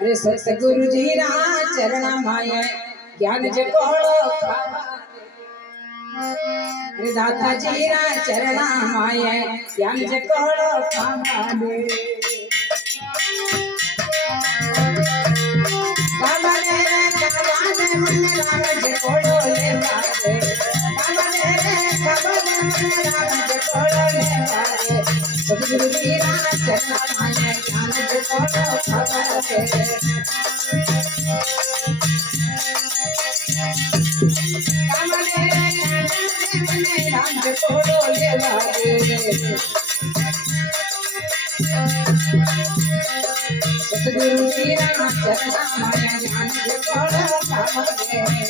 अरे सतगुरु जी ना चरणा माय ज्ञान जकोड़ो अरे दाता जी ना चरणा माय ज्ञान जकोड़ो खामाले बाबा ने मन राम जकोड़ो ले मारे बाबा ने मन राम जकोड़ो ले मारे सतगुरु जी ना चरणा माय ज्ञान जकोड़ो खामाले सतगुरु जी ना चरणा माय ज्ञान जकोड़ो खामाले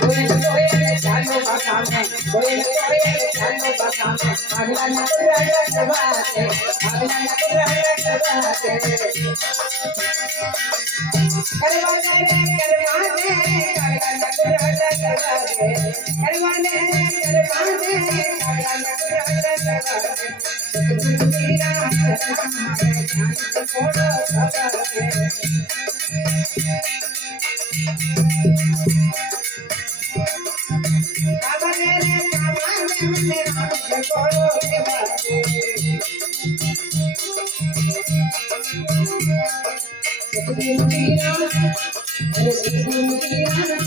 कोयल कोयल चालो बाबा में कोयल कोयल चालो बाबा में अगला न पुराया सवाते अगला न पुराया सवाते करवाने करवाने अगला न पुराया सवाते करवाने करवाने अगला न पुराया सवाते सतगुरु जी ना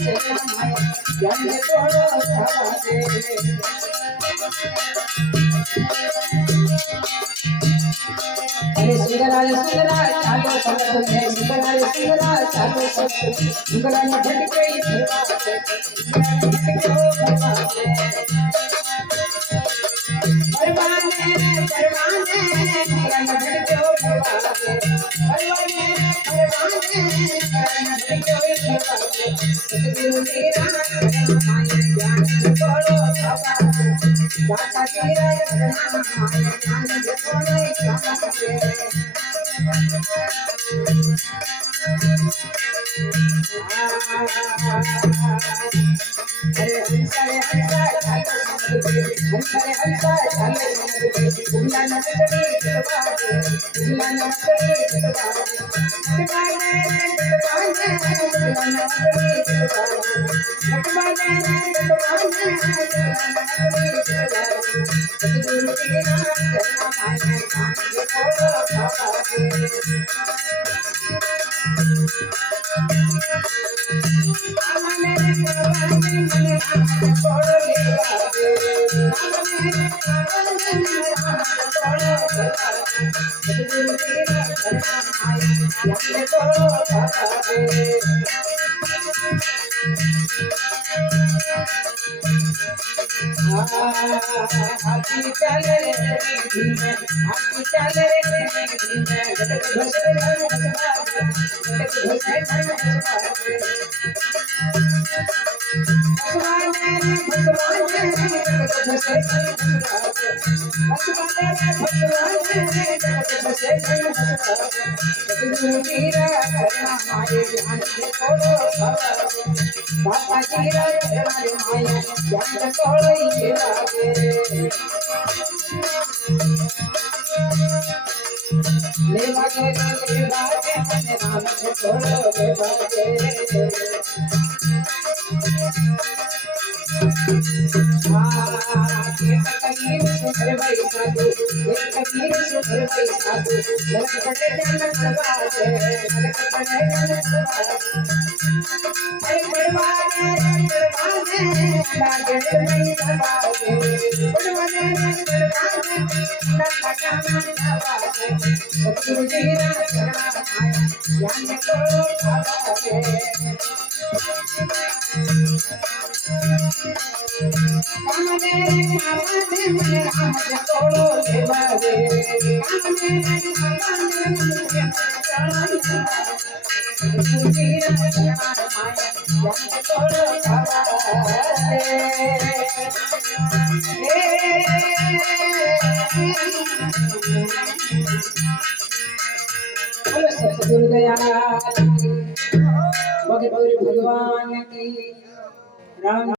चरणा माय ज्ञान जकोड़ो खामाले अरे सुंदरा चालो सब में सुंदरा चालो सब सुंदरा न भटके परवाने परवाने न भटके परवाने सतगुरु जी ना माय ज्ञान जकोड़ो खामाले दाता जी ना माय ज्ञान जकोड़ो खामाले अरे हंसा हंसा चालो उगला न चढ़ी चढ़वावे उगला न चढ़ी चढ़वावे चढ़वावे उगला न चढ़ी चढ़वावे चढ़वावे सतगुरु जी ना चरणा माय ज्ञान जकोड़ो खामाले हाथी चले धीमे हाथी चले धीमे गटक भसे सतगुरु जी ना चरणा माय ज्ञान जकोड़ो खामाले दाता जी ना चरणा माय ज्ञान जकोड़ो खामाले ले बाजे मन राम जकोड़ो ले बाजे कबीर सुधर भाई साधु कबीर सुधर भाई साधु लख पड़े जन सवारे लख पड़े जन सवारे अरे परवाने लागे नहीं सवारे परवाने लखा मन सवारे सतगुरु जी ना चरणा माय ज्ञान जकोड़ो खामाले कामने मन राम जकोड़ो ले मारे कामने मन सतगुरु जी ना चरणा माय ज्ञान जकोड़ो खामाले सतगुरु दयाल भगत भगवान की राम।